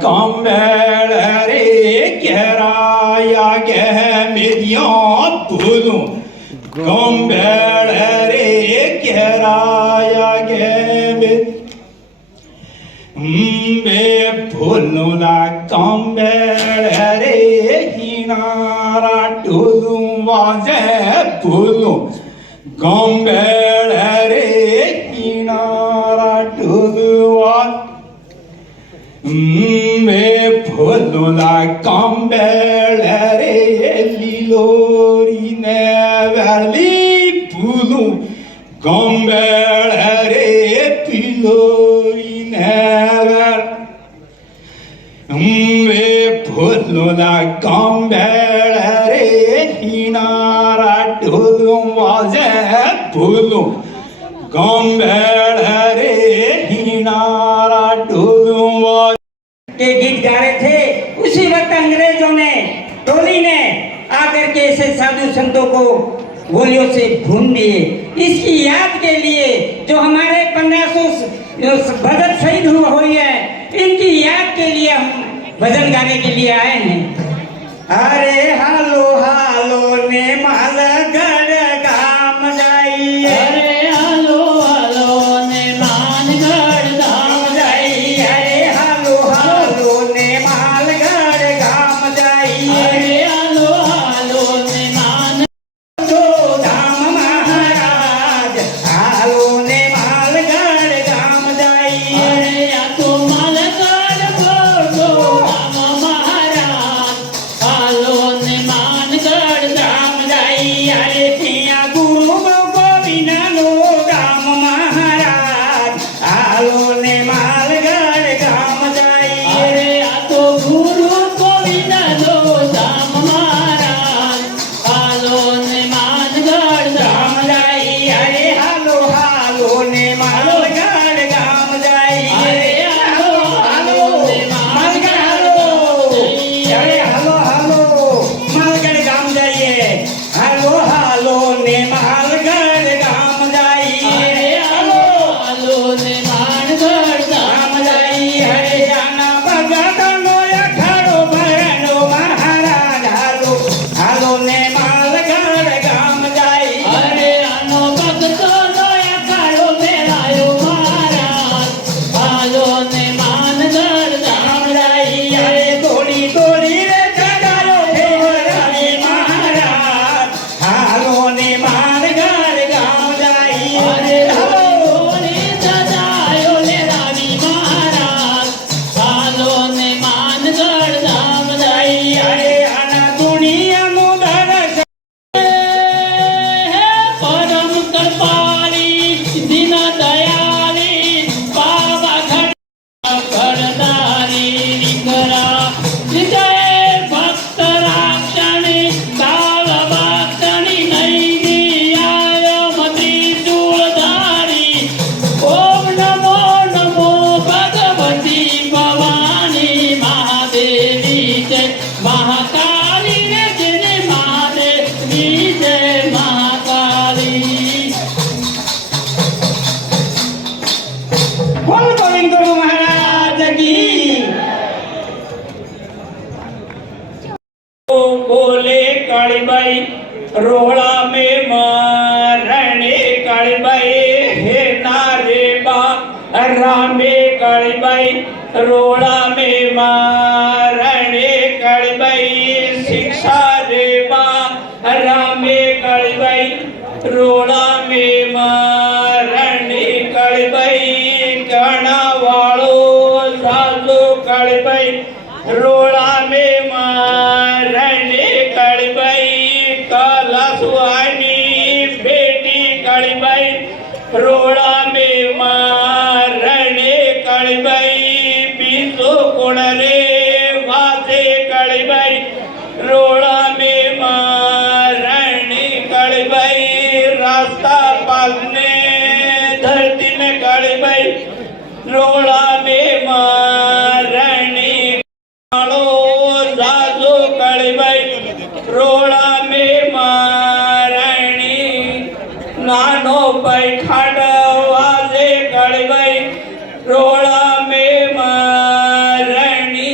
कंबेड़ रे गहराया गह मेरियां भूलूं कंबेड़ रे गहराया गह मैं भूलूं ला कंबेड़ रे हिनारा टूलूं वाजे भूलूं कंबेड़ रे हिनारा टूलूं मैं भूलूं ला कंबेड़ रे लीलोरी ने वाली भूलूं कंबेड़ रे पिलोरी ने मैं भूलूं ला कंबेड़ रे हिनारा टूलूं वाजे भूलूं कंबेड़ रे हिनारा टूलूं के गीत गा रहे थे। उसी वक्त अंग्रेजों ने टोली ने आकर के ऐसे साधु संतों को गोलियों से भून दिए। इसकी याद के लिए जो हमारे 1500 भजन शहीद हुई है, इनकी याद के लिए हम भजन गाने के लिए आए हैं। अरे हालो हालो ने मालगढ़ गाम जाई, अरे हालो हालो ने मानगढ़ धाम जाई, अरे हालो हालो ने मालगढ़ गाम जाई, अरे हालो हालो ने मान दो धाम महाराज हालो ने मालगढ़ गाम जाई, अरे या तो मालगढ़ बोलो धाम महाराज, हालो ने मानगढ़ धाम जाई, अरे पिया गुरु गोविंद नो गाम महाराज हालो ने मालगढ़ गाम जाई, अरे या तो गुरु गोविंद लो धाम महाराज, हालो ने मानगढ़ धाम जाई, अरे हालो हालो ने मालगढ़ गाम जाई, अरे हालो हालो ने मालगढ़ हालो, अरे हालो हालो मालगढ़ गाम जाइए, हालो हालो ने मालगढ़ गाम जाई, अरे हालो हालो ने मानगढ़ धाम जाई, हरे जाना भगत नो अखाड़ो भरनो महाराज हालो हालो ने मालगढ़ गाम जाई, अरे आनो भगतो नो अखाड़ो मेरायो महाराज, हालो ने मानगढ़ धाम जाई, अरे तोड़ी तोड़ी रे जगायो भेरानी महाराज हालो ने मालगढ़ गाम जाई, अरे होरी सजायो ले रानी महाराज, हालो ने मानगढ़ धाम जाई, अरे आना दुनिया मुदर परम कृपाली दीन दयाली बाबा घरदारी निकरा जय भक्त राक्षणी काल भक्तनी नहीं दियायो मती चूड़धारी, ओम नमो नमो भगवती भवानी महादेवी जय महाकाली जय महादेवी जय महाकाली। बोल गोविंद गुरु महाराज की बोले कालीबाई रोड़ा में मारने कालीबाई हे नारे बा रामे कालीबाई रोड़ा में मारने कालीबाई शिक्षा रे बा रामे कालीबाई रोड़ा में मारने कालीबाई कहना वालो साधु कालीबाई रोड़ा में मारने कालीबाई कलसवानी बेटी कालीबाई रोड़ा में मारने कालीबाई बीसो कोण रे वासे कालीबाई रोड़ा में मारने कालीबाई रास्ता पालने धरती में कालीबाई रोड़ा में मारने जाजो कालीबाई रोड़ा में मारणी नानो पैखाट वाजे कालीबाई रोड़ा में मारणी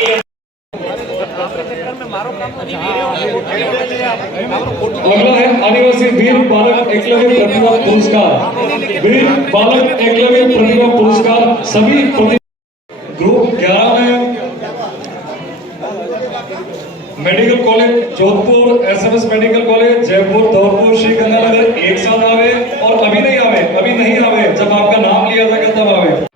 જોઈએ अगला है आदिवासी वीर बालक एकलव्य प्रतिभा पुरस्कार। वीर बालक एकलव्य प्रतिभा पुरस्कार सभी ग्रुप 11 में medical college Jodhpur, SMS medical college Jaipur, Dholpur, Shri Ganganagar एक साथ आवे और अभी नहीं आवे जब आपका नाम लिया जाएगा तब आवे।